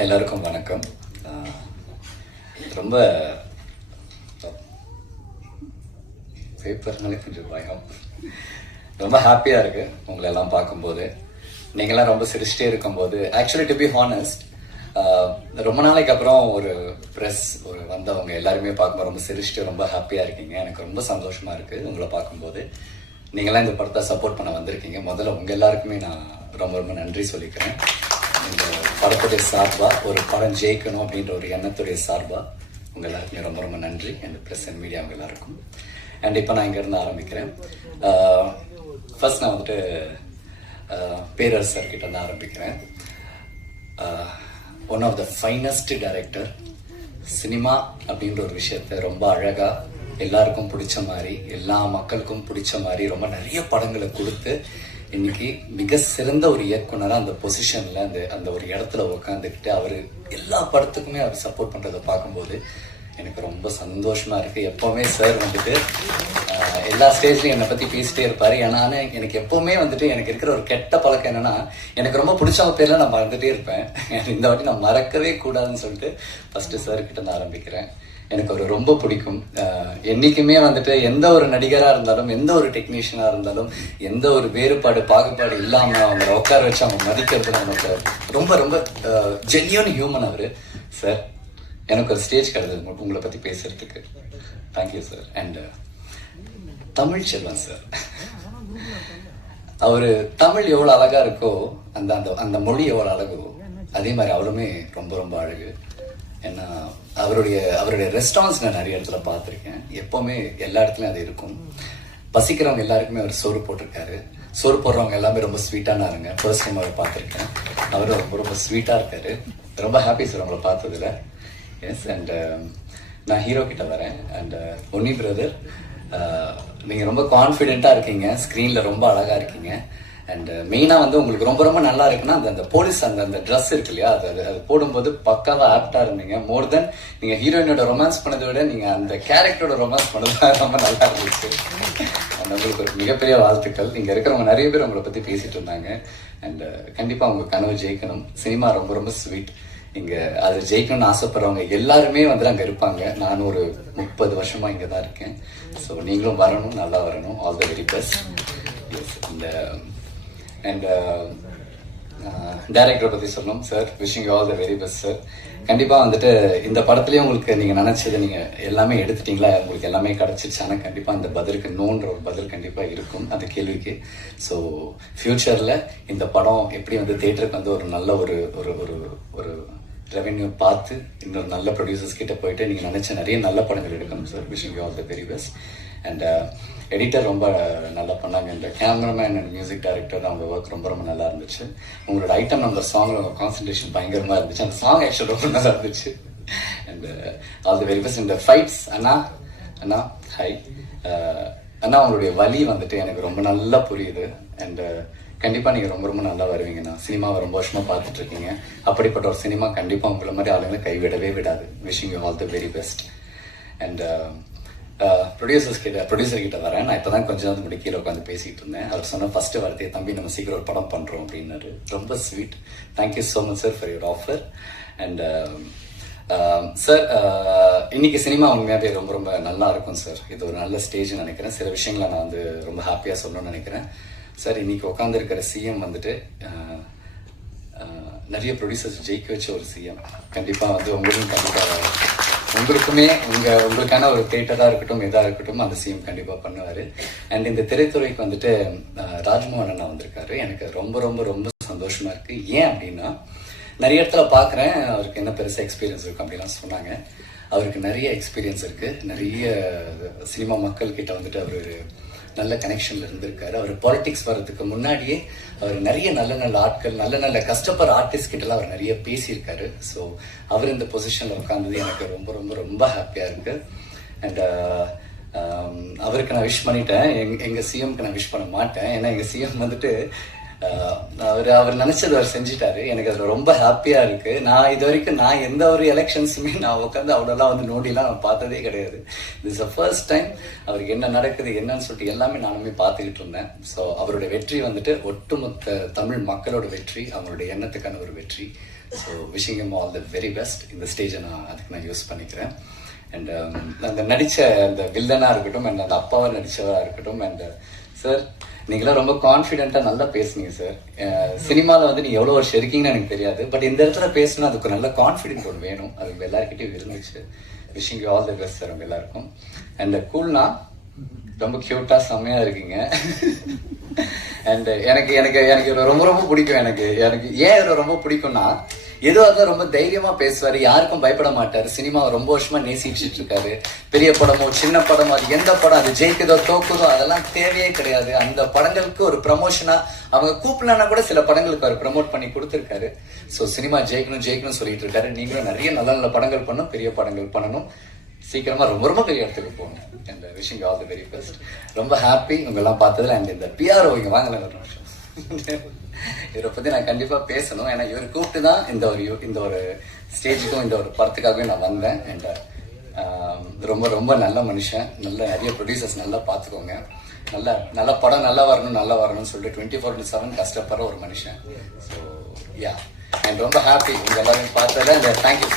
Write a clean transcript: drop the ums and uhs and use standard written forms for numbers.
எல்லாருக்கும் வணக்கம். ரொம்ப பேப்பர்னாலே கொஞ்சம் பயம். ரொம்ப ஹாப்பியாக இருக்கு உங்களை எல்லாம் பார்க்கும்போது. நீங்களாம் ரொம்ப சிரிச்சிட்டே இருக்கும்போது, ஆக்சுவலி டு பி ஹானஸ்ட், ரொம்ப நாளைக்கு அப்புறம் ஒரு ப்ரெஸ் வந்தவங்க எல்லாருமே பார்க்கும்போது ரொம்ப சிரிச்சிட்டு ரொம்ப ஹாப்பியாக இருக்கீங்க. எனக்கு ரொம்ப சந்தோஷமா இருக்கு உங்களை பார்க்கும்போது. நீங்களாம் இந்த படத்தை சப்போர்ட் பண்ண வந்திருக்கீங்க. முதல்ல உங்க எல்லாருக்குமே நான் ரொம்ப ரொம்ப நன்றி சொல்லிக்கிறேன். இந்த படத்துடைய சார்பா, ஒரு படம் ஜெயிக்கணும் அப்படின்ற ஒரு எண்ணத்துடைய சார்பா உங்க எல்லாருக்குமே ரொம்ப ரொம்ப நன்றி. அந்த ப்ரெஸ் அண்ட் மீடியா அவங்க எல்லாருக்கும். அண்ட் இப்போ நான் இங்கேருந்து ஆரம்பிக்கிறேன். ஃபர்ஸ்ட் நான் வந்துட்டு பேரரசர் கிட்ட இருந்து ஆரம்பிக்கிறேன். One of the finest director. Cinema அப்படின்ற ஒரு விஷயத்த ரொம்ப அழகா எல்லாருக்கும் பிடிச்ச மாதிரி, எல்லா மக்களுக்கும் பிடிச்ச மாதிரி ரொம்ப நிறைய படங்களை கொடுத்து இன்னைக்கு மிக சிறந்த ஒரு இயக்குனரா அந்த பொசிஷன்ல அந்த ஒரு இடத்துல உட்காந்துக்கிட்டு அவரு எல்லா படத்துக்குமே அவர் சப்போர்ட் பண்றதை பார்க்கும்போது எனக்கு ரொம்ப சந்தோஷமா இருக்கு. எப்பவுமே சார் வந்துட்டு எல்லா ஸ்டேஜ்லயும் என்னை பத்தி பேசிட்டே இருப்பாரு. ஏன்னா எனக்கு எப்பவுமே வந்துட்டு எனக்கு இருக்கிற ஒரு கெட்ட பழக்கம் என்னன்னா, எனக்கு ரொம்ப பிடிச்சவங்க பேர்ல நான் மறந்துட்டே இருப்பேன். இந்த வாட்டி நான் மறக்கவே கூடாதுன்னு சொல்லிட்டு ஃபர்ஸ்ட் சார் கிட்ட நான் ஆரம்பிக்கிறேன். எனக்கு அவர் ரொம்ப பிடிக்கும். என்னைக்குமே வந்துட்டு எந்த ஒரு நடிகரா இருந்தாலும், எந்த ஒரு டெக்னீஷியனா இருந்தாலும், எந்த ஒரு வேறுபாடு பாகுபாடு இல்லாம அவங்களை உட்கார வச்சு அவங்க மதிக்கிறது நமக்கு ரொம்ப ரொம்ப ஜென்யூன் ஹியூமன் அவரு. சார், எனக்கு ஒரு ஸ்டேஜ் கிடைச்சது உங்களை பத்தி பேசுறதுக்கு. Thank you sir. And Tamil Selvan sir, அவரு தமிழ் எவ்வளவு அழகா இருக்கோ, அந்த அந்த மொழி எவ்வளவு அழகோ, அதே மாதிரி அவருமே ரொம்ப ரொம்ப அழகு. ஏன்னா அவருடைய ரெஸ்டாரண்ட்ஸ் நான் நிறைய இடத்துல பார்த்துருக்கேன். எப்பவுமே எல்லா இடத்துலயும் அது இருக்கும். பசிக்கிறவங்க எல்லாருக்குமே அவர் சோறு போட்டிருக்காரு. சோறு போடுறவங்க எல்லாமே ரொம்ப ஸ்வீட்டானாருங்க. ஃபர்ஸ்ட் டைம் அவர் பார்த்துருக்கேன். அவரும் ரொம்ப ரொம்ப ஸ்வீட்டா இருக்காரு. ரொம்ப ஹாப்பி சார் உங்களை பார்த்ததுல. எஸ். அண்ட் நான் ஹீரோ கிட்ட வரேன். அண்ட் பொன்னி பிரதர், நீங்க ரொம்ப கான்ஃபிடென்ட்டா இருக்கீங்க, ஸ்கிரீன்ல ரொம்ப அழகா இருக்கீங்க. அண்ட் மெயினா வந்து உங்களுக்கு ரொம்ப ரொம்ப நல்லா இருக்குன்னா அந்த போலீஸ் அந்த ட்ரெஸ் இருக்கு இல்லையா, அது போடும்போது பக்காவா ஆப்டா இருந்தீங்க. மோர் தென் நீங்க ஹீரோயினோட ரொமான்ஸ் பண்ணதை விட நீங்க அந்த கேரக்டரோட ரொமான்ஸ் பண்ணது ரொம்ப நல்லா இருந்துச்சு. அந்த உங்களுக்கு ஒரு மிகப்பெரிய வாழ்த்துக்கள். இங்க இருக்கிறவங்க நிறைய பேர் உங்களை பத்தி பேசிட்டு இருந்தாங்க. அண்ட் கண்டிப்பா உங்க கனவு ஜெயிக்கணும். சினிமா ரொம்ப ரொம்ப ஸ்வீட். இங்க அது ஜெயிக்கணும்னு ஆசைப்படுறவங்க எல்லாருமே வந்து அங்க இருப்பாங்க. நானும் ஒரு 30 வருஷமா இங்க தான் இருக்கேன். ஸோ நீங்களும் வரணும், நல்லா வரணும். All the very best. இந்த அண்ட் டைரக்டரை பத்தி சொல்லணும் sir. Wishing you all the very best sir. கண்டிப்பா வந்துட்டு இந்த படத்துலயும் உங்களுக்கு நீங்க நினைச்சது நீங்க எல்லாமே எடுத்துட்டீங்களா, உங்களுக்கு எல்லாமே கிடைச்சிருச்சு. ஆனா கண்டிப்பா அந்த பதிலுக்கு நோன்ற ஒரு பதில் கண்டிப்பா இருக்கும் அந்த கேள்விக்கு. ஸோ ஃபியூச்சர்ல இந்த படம் எப்படி வந்து தியேட்டருக்கு வந்து ஒரு நல்ல ஒரு ஒரு ரெவென்யூ பார்த்து இன்னொரு நல்ல ப்ரொடியூசர்ஸ் கிட்ட போயிட்டு நீங்க நினைச்ச நிறைய நல்ல படங்கள் எடுக்கணும் sir. Wishing you all the very best. And editor ரொம்ப நல்லா பண்ணாங்க. இந்த கேமராமேன் அண்ட் மியூசிக் டைரக்டர் அவங்க ஒர்க் ரொம்ப ரொம்ப நல்லா இருந்துச்சு. உங்களோட ஐட்டம் நம்பர் சாங்ல உங்க கான்சன்ட்ரேஷன் பயங்கரமா இருந்துச்சு. அந்த சாங் ஆக்சுவல் ரொம்ப நல்லா இருந்துச்சு. And all the very best. இந்த ஃபைட்ஸ் அண்ணா ஹை அண்ணா, உங்களுடைய வலி வந்துட்டு எனக்கு ரொம்ப நல்லா புரியுது. அண்ட் கண்டிப்பா நீங்க ரொம்ப ரொம்ப நல்லா வருவீங்கண்ணா. சினிமாவை ரொம்ப வருஷமா பார்த்துட்டு இருக்கீங்க. அப்படிப்பட்ட ஒரு சினிமா கண்டிப்பா உங்களை மாதிரி ஆளுங்களை கைவிடவே விடாது. Wishing you all the very best. And producer கிட்ட வரேன். நான் இப்பதான் கொஞ்ச நேரம் முன்னாடி கீழே உட்காந்து பேசிட்டு இருந்தேன். அவர் சொன்ன ஃபர்ஸ்ட் வார்த்தையை, தம்பி நம்ம சீக்கிரம் ஒரு படம் பண்றோம் அப்படின்னாரு. ரொம்ப sweet. Thank you so much sir for your offer. And sir, இன்னைக்கு சினிமா உண்மையாவே ரொம்ப ரொம்ப நல்லா இருக்கும் சார். இது ஒரு நல்ல ஸ்டேஜ் நினைக்கிறேன். சில விஷயங்களை நான் வந்து ரொம்ப ஹாப்பியா சொல்லணும்னு நினைக்கிறேன் சார். இன்னைக்கு உட்காந்து இருக்கிற சிஎம் வந்துட்டு நிறைய ப்ரொடியூசர்ஸ் ஜெயிக்க வச்ச ஒரு சிஎம். கண்டிப்பா வந்து உங்களுக்குமே உங்களுக்கான ஒரு தியேட்டரா இருக்கட்டும், எதா இருக்கட்டும், அந்த சிஎம் கண்டிப்பா பண்ணுவாரு. அண்ட் இந்த திரைத்துறைக்கு வந்துட்டு ராஜ்மோகன் அண்ணா வந்திருக்காரு. எனக்கு ரொம்ப ரொம்ப ரொம்ப சந்தோஷமா இருக்கு. ஏன் அப்படின்னா, நிறைய இடத்துல பாக்குறேன் அவருக்கு என்ன பெருசா எக்ஸ்பீரியன்ஸ் இருக்கு அப்படிலாம் சொன்னாங்க. அவருக்கு நிறைய எக்ஸ்பீரியன்ஸ் இருக்கு. நிறைய சினிமா மக்கள் கிட்ட வந்துட்டு அவரு நல்ல கனெக்ஷன்ல இருந்திருக்காரு. அவர் பாலிடிக்ஸ் வர்றதுக்கு முன்னாடியே அவர் நிறைய நல்ல நல்ல ஆட்கள், நல்ல நல்ல கஷ்டப்படுற ஆர்டிஸ்ட் கிட்ட எல்லாம் அவர் நிறைய பேசியிருக்காரு. ஸோ அவர் இந்த பொசிஷன்ல உட்கார்ந்தது எனக்கு ரொம்ப ரொம்ப ரொம்ப ஹாப்பியா இருக்கு. அண்ட் அவருக்கு நான் விஷ் பண்ணிட்டேன். எங்க சிஎம்க்கு நான் விஷ் பண்ண மாட்டேன். ஏன்னா எங்க சிஎம் வந்துட்டு அவர் நினைச்சது அவர் செஞ்சுட்டாரு. எனக்கு அதுல ரொம்ப ஹாப்பியா இருக்கு. நான் இது வரைக்கும் எந்த ஒரு எலெக்ஷன்ஸுமே நான் உட்காந்து அவ்வளோலாம் வந்து நோண்டிலாம் நான் பார்த்ததே கிடையாது. திஸ் ஃபர்ஸ்ட் டைம் அவருக்கு என்ன நடக்குது என்னன்னு சொல்லிட்டு எல்லாமே நானுமே பார்த்துக்கிட்டு இருந்தேன். ஸோ அவருடைய வெற்றி வந்துட்டு ஒட்டுமொத்த தமிழ் மக்களோட வெற்றி, அவங்களுடைய எண்ணத்துக்கான ஒரு வெற்றி. So wishing him all the very best. இந்த ஸ்டேஜை நான் யூஸ் பண்ணிக்கிறேன். அண்ட் அந்த நடித்த அந்த வில்லனாக இருக்கட்டும் அண்ட் அந்த அப்பாவை நடித்தவராக இருக்கட்டும் அண்ட் சார் நீங்களாம் ரொம்ப கான்ஃபிடென்ட்டாக நல்லா பேசுனீங்க சார். சினிமாவில் வந்து நீங்கள் எவ்வளோ வருஷம் இருக்கீங்கன்னு எனக்கு தெரியாது, பட் இந்த இடத்துல பேசணும் அதுக்கு நல்ல கான்ஃபிடென்ட் ஒன்று வேணும். அது எல்லாருக்கிட்டையும் இருந்துச்சு. Wishing you all the best sir உங்க எல்லாருக்கும். அண்ட் கூல்னா ரொம்ப க்யூட்டாக செம்மையாக இருக்கீங்க. அண்ட் எனக்கு எனக்கு எனக்கு இவரை ரொம்ப ரொம்ப பிடிக்கும். எனக்கு எனக்கு ஏன் இவரை ரொம்ப பிடிக்கும்னா எதுவாக இருந்தால் ரொம்ப தைரியமா பேசுவாரு, யாருக்கும் பயப்பட மாட்டாரு. சினிமாவை ரொம்ப வருஷமா நேசிச்சுட்டு இருக்காரு. பெரிய படமோ சின்ன படமோ அது எந்த படம் அது ஜெயிக்குதோ தோக்குதோ அதெல்லாம் தேவையே கிடையாது. அந்த படங்களுக்கு ஒரு ப்ரமோஷனா அவங்க கூப்பிடலன்னா கூட சில படங்களுக்கு அவர் ப்ரமோட் பண்ணி கொடுத்துருக்காரு. ஸோ சினிமா ஜெயிக்கணும் சொல்லிட்டு இருக்காரு. நீங்களும் நிறைய நல்ல நல்ல படங்கள் பண்ணணும், பெரிய படங்கள் பண்ணணும், சீக்கிரமா ரொம்ப ரொம்ப பெரிய இடத்துக்கு போகணும். And wishing all the very best. ரொம்ப ஹாப்பி உங்கெல்லாம் பார்த்ததுல. அண்ட் இந்த பிஆர்ஓ இங்க வாங்கல ஒரு நிமிஷம், இவரை பத்தி நான் கண்டிப்பா பேசணும். ஏன்னா இவர் கூப்பிட்டு தான் இந்த ஒரு ஸ்டேஜுக்கும் இந்த ஒரு படத்துக்காகவே நான் வந்தேன். அண்ட் ரொம்ப ரொம்ப நல்ல மனுஷன். நிறைய ப்ரொடியூசர்ஸ் நல்லா பார்த்துக்கோங்க. நல்ல படம் நல்லா வரணும்னு சொல்லிட்டு 24/7 கஷ்டப்படுற ஒரு மனுஷன். ஸோ யா, அண்ட் ரொம்ப ஹாப்பி உங்க எல்லாரையும் பார்த்ததுல. தேங்க்யூ.